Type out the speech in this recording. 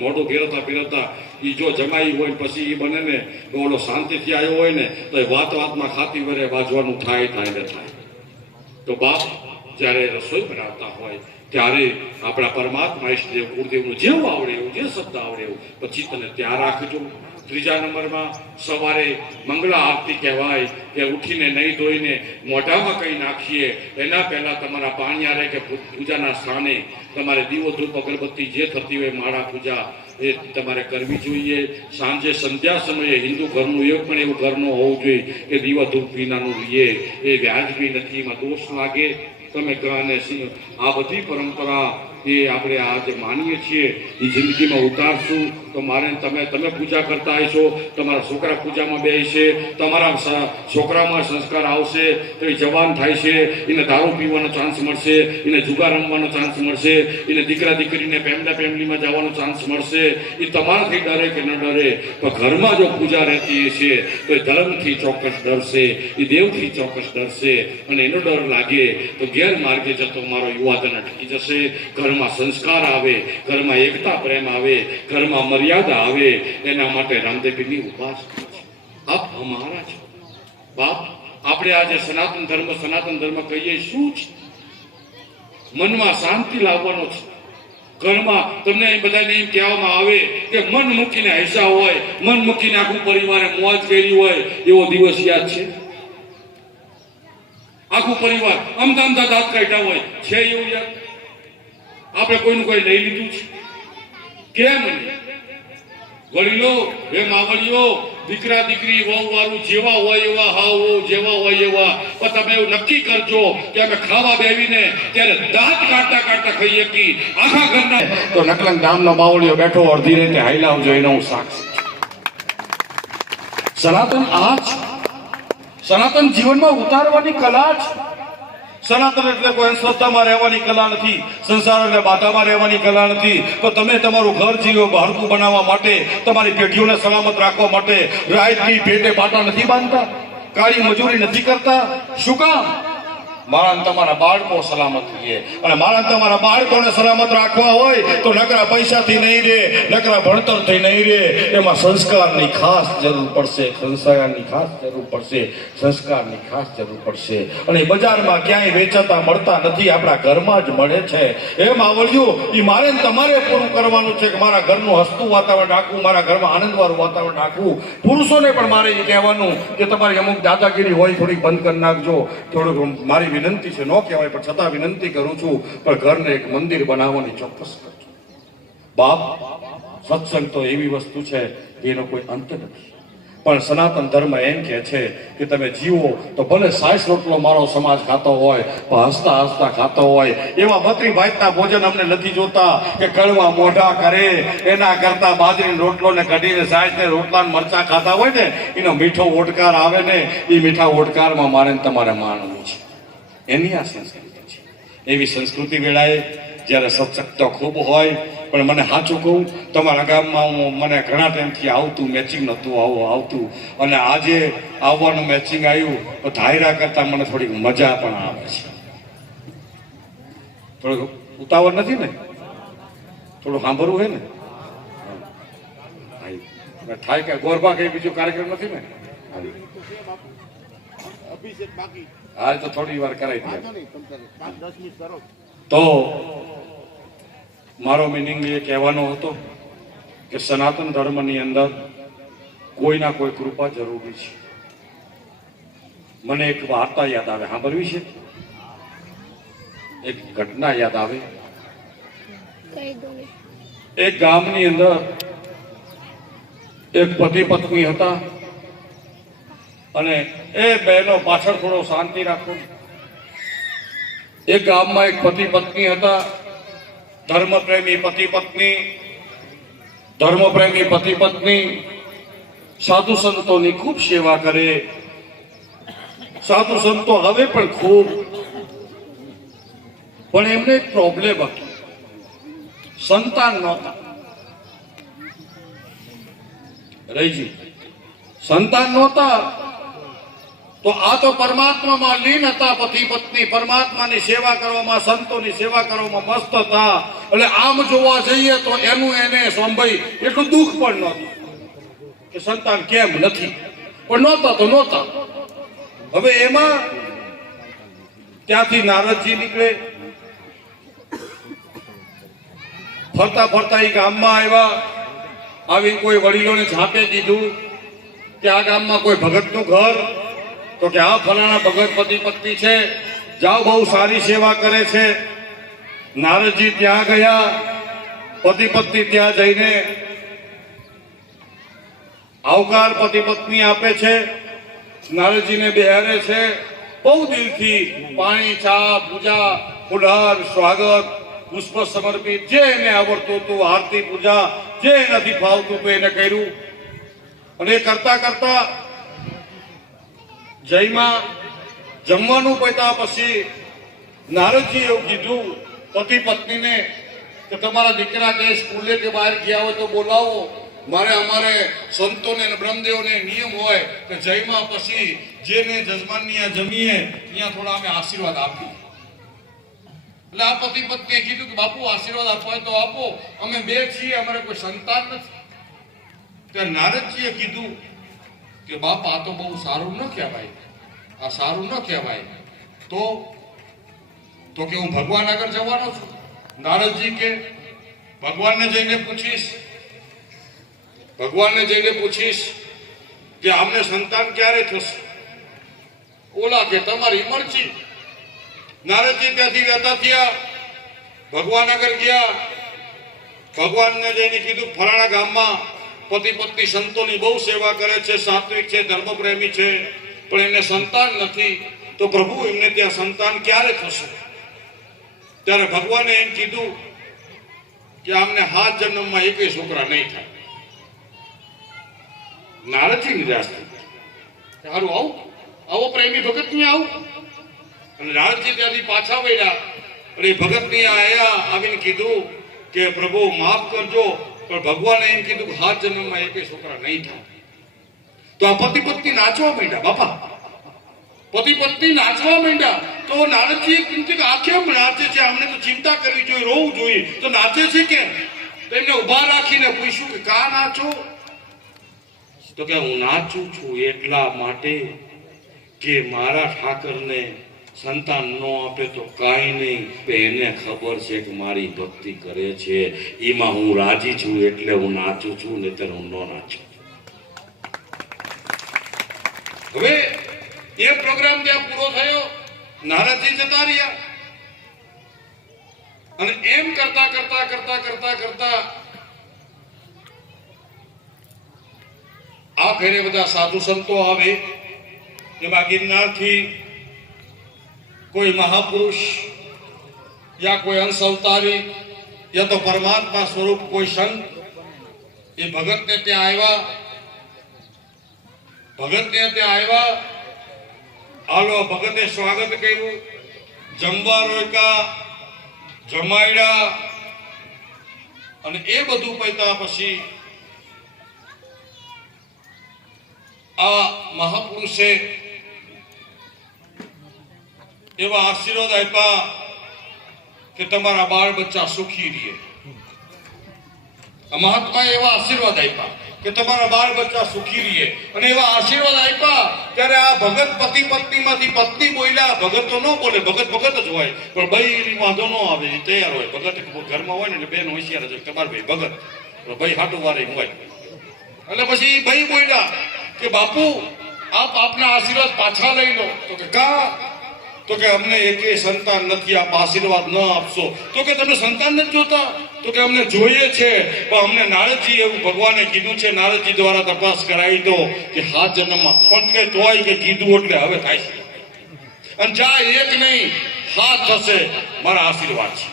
મોઢું ફેરવતા એ જો જમાઈ હોય પછી એ બને ને તો ઓલો શાંતિથી આવ્યો હોય ને તો એ વાતમાં ખાતી વરે વાજવાનું થાય તો બાપ જ્યારે રસોઈ બનાવતા હોય ત્યારે આપણા પરમાત્મા ઈષ્ટદેવ ગુરુદેવનું જેવું આવડે એવું જે શબ્દ આવડે એવું પછી તને ત્યાં રાખજો. ત્રીજા નંબરમાં સવારે મંગળા આરતી કહેવાય કે ઉઠીને નહીં ધોઈને મોઢામાં કંઈ નાખીએ એના પહેલાં તમારા પાણિયારે કે પૂજાના સ્થાને તમારે દીવો ધૂપ અગરબત્તી જે થતી હોય માળા પૂજા એ તમારે કરવી જોઈએ. સાંજે સંધ્યા સમયે હિન્દુ ઘરનું એક પણ એવું ઘરનું હોવું જોઈએ કે દીવા ધૂપ વિનાનું રહીએ એ વ્યાજબી નથી, એમાં દોષ લાગે. તમે કહે આ બધી પરંપરા એ આપણે આજે માનીએ છીએ એ જિંદગીમાં ઉતારશું તો મારે તમે પૂજા કરતા હશો, તમારા છોકરા પૂજામાં બેસશે, તમારા છોકરામાં સંસ્કાર આવશે તો એ જવાન થાય છે, એને દારૂ પીવાનો ચાન્સ મળશે, એને જુગાર રમવાનો ચાન્સ મળશે, એને દીકરા દીકરીને ફેમિલીમાં જવાનો ચાન્સ મળશે. એ તમારાથી ડરે કે ન ડરે તો ઘરમાં જો પૂજા રહેતી હશે તો એ ધર્મથી ચોક્કસ ડરશે, એ દેવથી ચોક્કસ ડરશે અને એનો ડર લાગે તો ગેરમાર્ગે જતો મારો યુવાધન અટકી જશે. ઘરમાં સંસ્કાર આવે, ઘરમાં એકતા પ્રેમ આવે, ઘરમાં મર્યાદા આવે. એના માટે રામદેવની ઉપાસના છે. આપ અમારા છો બાપ. આપણે આજે સનાતન ધર્મ કહીએ શું છે? મનમાં શાંતિ લાવવાનો છે. ઘરમાં તમને બધાને એમ કહેવામાં આવે કે મન મૂકીને હૈસા હોય, મન મૂકીને આખું પરિવારે મોજ કરી હોય એવો દિવસ યાદ છે? આખું પરિવાર અમદામદા દાંત કાઢ્યા હોય છે એવું યાદ? આપણે કોઈનું કોઈ લઈ લીધું છે? કેમ વડીલો હે માવડીઓ, દીકરા દીકરી વહુ વાળું જેવા હોય એવા હાવ જેવા હોય એવા, પણ તમે એવું નક્કી કરજો કે અમે ખાવા બેવીને ત્યારે દાંત કાઢતા ખાઈએ કે આખા ઘરના તો નકલંગ ગામનો માવડીઓ બેઠો અડધી રીતે હાઈલાવજો એનો હું સાક્ષી. સનાતન જીવનમાં ઉતારવાની કલા છે. સનાતન એટલે કોઈ શ્રદ્ધામાં રહેવાની કલા નથી, સંસાર એટલે બાધામાં રહેવાની કલા નથી. તો તમે તમારું ઘર જીવો હરકું બનાવવા માટે, તમારી પેઢીઓને સલામત રાખવા માટે રાતની પેટે બાટા નથી બાંધતા, કાળી મજૂરી નથી કરતા. શું કામ? મારા તમારા બાળકો સલામત રહીએ. અને મારા તમારા બાળકોને સલામત રાખવા હોય તો નકરા પૈસાથી નહીં રહે, નકરા ભણતરથી નહીં રહે. એમાં સંસ્કારની ખાસ જરૂર પડશે, સંસ્કારની ખાસ જરૂર પડશે. અને બજારમાં ક્યાંય વેચાતા મળતા નથી, આપણા ઘરમાં જ મળે છે. એમ આવડ્યું એ મારે તમારે પૂરું કરવાનું છે કે મારા ઘરનું હસતું વાતાવરણ રાખવું, મારા ઘરમાં આનંદવાળું વાતાવરણ રાખવું. પુરુષોને પણ મારે એ કહેવાનું કે તમારી અમુક દાદાગીરી હોય થોડી બંધ કરી નાખજો. થોડુંક મારી વિનંતી છે, ન કહેવાય પણ છતાં વિનંતી કરું છું, પણ ઘરને એક મંદિર બનાવવાની ચોક્કસ કરજો બાપ. સત્સંગ તો એવી વસ્તુ છે જેનો કોઈ અંત નથી. પણ સનાતન ધર્મ એમ કહે છે કે તમે જીવો તો ભલે 60 રોટલો મારો સમાજ ખાતો હોય, પણ હસતા ખાતો હોય. એવા બત્રી ભાતના ભોજન અમને નથી જોતા કે કડવા મોઢા કરે. એના કરતા બાજરીનો રોટલો ને કઢીને 60 ને રોટલા મરચા ખાતા હોય ને એનો મીઠો ઓડકાર આવે ને, એ મીઠા ઓડકારમાં મારે તમારે માનવું છે. એની આ સંસ્કૃતિ છે. એવી સંસ્કૃતિ વેળાએ જ્યારે સત્સંગ તો ખૂબ હોય, પણ મને સાચું કહું તમારા ગામમાં મને ઘણા ટાઈમથી આવતું મેચિંગ નહોતું આવતું, અને આજે આવવાનું મેચિંગ આવ્યું તો ધાયરા કરતાં મને થોડીક મજા પણ આવે છે. થોડુંક ઉતાવળ નથી ને, થોડું સાંભળવું હોય ને થાય કે ગોરબા કઈ બીજો કાર્યક્રમ નથી ને? હાલ તો થોડી વાર કરાવી દે. તો મારો મિનિંગ એ કહેવાનો હતો કે સનાતન ધર્મની અંદર કોઈના કોઈ કૃપા જરૂરી છે. મને એક વાર્તા યાદ આવે, સાંભળવી છે? એક ઘટના યાદ આવે. એક ગામની અંદર એક પતિ પત્ની હતા, અને એ બહેનો પાછળ થોડો શાંતિ રાખો. એક ગામમાં એક પતિ પત્ની હતા, ધર્મપ્રેમી પતિ પત્ની સાધુ સંતોની ખૂબ સેવા કરે. સાધુ સંતો હવે પણ ખૂબ, પણ એમને એક પ્રોબ્લેમ હતો, સંતાન નહોતા. રહીજી સંતાન નહોતા તો આ તો પરમાત્મામાં લીન હતા પતિ પત્ની, પરમાત્માની સેવા કરવામાં, સંતોની સેવા કરવામાં મસ્ત હતા. એટલે આમ જોવા જઈએ તો એનું એને સોમભાઈ એટલું દુઃખ પણ નહોતું કે સંતાન કેમ નથી, પણ નહોતા તો નહોતા. હવે એમાં ત્યાંથી નારદજી નીકળે, ફરતા ફરતા એ ગામમાં આવ્યા. આવી કોઈ વડીલોને ઝાંપે દીધું કે આ ગામમાં કોઈ ભગતનું ઘર, તો કે આ ફલાણા ભગત પતિ પત્ની છે, જાઓ બહુ સારી સેવા કરે છે. નારદજી ત્યાં ગયા, પતિ પત્ની ત્યાં જઈને આવકાર પતિ પત્ની આપે છે, નારદજીને બેહારે છે. બહુ દિલથી પાણી, ચા, પૂજા, ફુલહાર, સ્વાગત, પુષ્પ સમર્પિત, જે એને આવડતું હતું, આરતી પૂજા, જે એનાથી ફાવતું હતું એને કર્યું. અને કરતા કરતા જયમાં જમવાનું પત્યા પછી નારદજી એવું કીધું પતિ પત્નીને કે તમારા દીકરા કે સ્કૂલે કે બહાર ગયા હોય તો બોલાવો. અમારે સંતોને અને બ્રહ્મદેવને નિયમ હોય કે જયમાં પછી જેને જજમાનની આ જમીએ ત્યાં થોડા અમે આશીર્વાદ આપીએ. એટલે આ પતિ પત્નીએ કીધું કે બાપુ આશીર્વાદ આપવા હોય તો આપો, અમે બે છીએ, અમારે કોઈ સંતાન નથી. ત્યારે નારદજીએ કીધું કે બાપ આ તો બહુ સારું ન કહેવાય, આ સારું ન કહેવાય. તો કે હું ભગવાન આગળ જવાનો છું. નારદજી કે ભગવાનને જઈને પૂછીશ કે આમને સંતાન ક્યારે થશે? ઓલા કે તમારી મરજી. નારદજી ત્યાંથી જતા થયા, ભગવાન આગળ ગયા. ભગવાનને જઈને કીધું ફલાણા ગામમાં પતિ પત્ની સંતોની બહુ સેવા કરે છે, સાત્વિક છે, ધર્મપ્રેમી છે, પણ એમને સંતાન નથી. તો પ્રભુ એમને ત્યાં સંતાન ક્યારે થશે? ત્યારે ભગવાને એમ કીધું કે આમને 7 જન્મમાં એકેય છોકરા નહીં થાય. નારદજી નિરાશ થઈ ગયા. સારું આવો પ્રેમી ભગત ની આવું. અને નારદજી ત્યાંથી પાછા વળ્યા અને ભગત ની આવીને કીધું કે પ્રભુ માફ કરજો, પણ ભગવાને એમ કીધું કે 7 જન્મમાં એકેય છોકરા નહીં થાય. તો આ પતિ પત્ની નાચવા માંડ્યા. બાપા પતિ પત્ની નાચવા માંડ્યા. તો નારદજી કીધું કે આ કેમ નાચે છે? અમને તો ચિંતા કરવી જોઈએ, રોવું જોઈએ. તો નાચે છે કેમ? તો એમને ઉભા રાખીને પૂછ્યું કે કા નાચો? તો કે હું નાચું છું એટલા માટે કે મારા ઠાકરને સંતાન ન આપે તો કાંઈ નહીં, એને ખબર છે કે મારી ભક્તિ કરે છે, એમાં હું રાજી છું એટલે હું નાચું છું, નહીંતર હું ન નાચું. હવે એ પ્રોગ્રામ ત્યાં પૂરો થયો, નારદજી જતા રહ્યા. અને એમ કરતા કરતા કરતા કરતા કરતા આ ઘરે બધા સાધુ સંતો આવે. એમાં ગિરનારથી કોઈ મહાપુરુષ યા કોઈ અંશ અવતારી યા તો પરમાત્મા સ્વરૂપ કોઈ સંત એ ભગતને ત્યાં આવ્યા. હાલો ભગતે સ્વાગત કર્યું, જમવા રોક્યા, જમાડ્યા. અને એ બધું પત્યા પછી આ મહાપુરુષે એવા આશીર્વાદ આપ્યા કે તમારા બાળ બચ્ચા સુખી રહે. મહાત્માએ એવા આશીર્વાદ આપ્યા કે તમારા બાળ બચ્ચા સુખી રહે. અને એવા આશીર્વાદ આપ્યા ત્યારે આ ભગત પતિ પત્નીમાંથી પત્ની બોલ્યા. ભગત તો ન બોલે, ભગત જ હોય, પણ ભાઈ વાંધો ન આવે, તૈયાર હોય. ભગત ઘરમાં હોય ને એટલે બેન હોશિયાર છે, તમારે ભાઈ ભગત, ભાઈ હાટું વારે હોય. એટલે પછી ભાઈ બોલ્યા કે બાપુ આપ આપના આશીર્વાદ પાછા લઈ લો. તો કે કા? તો કે અમને એકેય સંતાન નથી, આપ આશીર્વાદ ન આપશો. તો કે તમે સંતાન નથી જોતા? તો કે અમને જોઈએ છે, પણ અમને નારદજી એવું ભગવાને કીધું છે, નારદજી દ્વારા તપાસ કરાવી દો કે 7 જન્મમાં. પણ કે તોય કે કીધું એટલે હવે થાય છે. અને જા એક નહીં 7 થશે, મારા આશીર્વાદ છે.